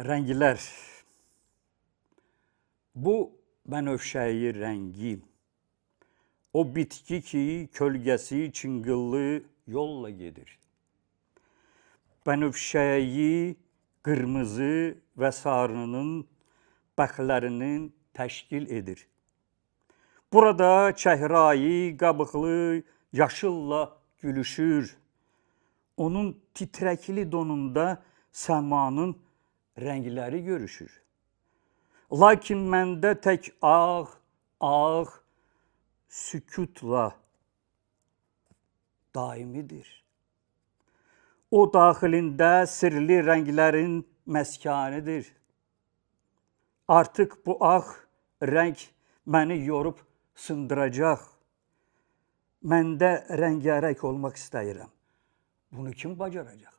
Rənglər. Bu bənövşəyi rəngi, o bitki ki, kölgəsi çıngıllı yolla gedir. Bənövşəyi qırmızı və sarının bəxlərinin təşkil edir. Burada çəhrayı qabıqlı yaşılla gülüşür. Onun titrəkli donunda səmanın rəngləri görüşür. Lakin məndə tək ağ sükutla daimidir. O daxilində sirli rənglərin məskanidir. Artıq bu ağ rəng məni yorub sındıracaq. Məndə rəngarəng olmaq istəyirəm. Bunu kim bacaracaq?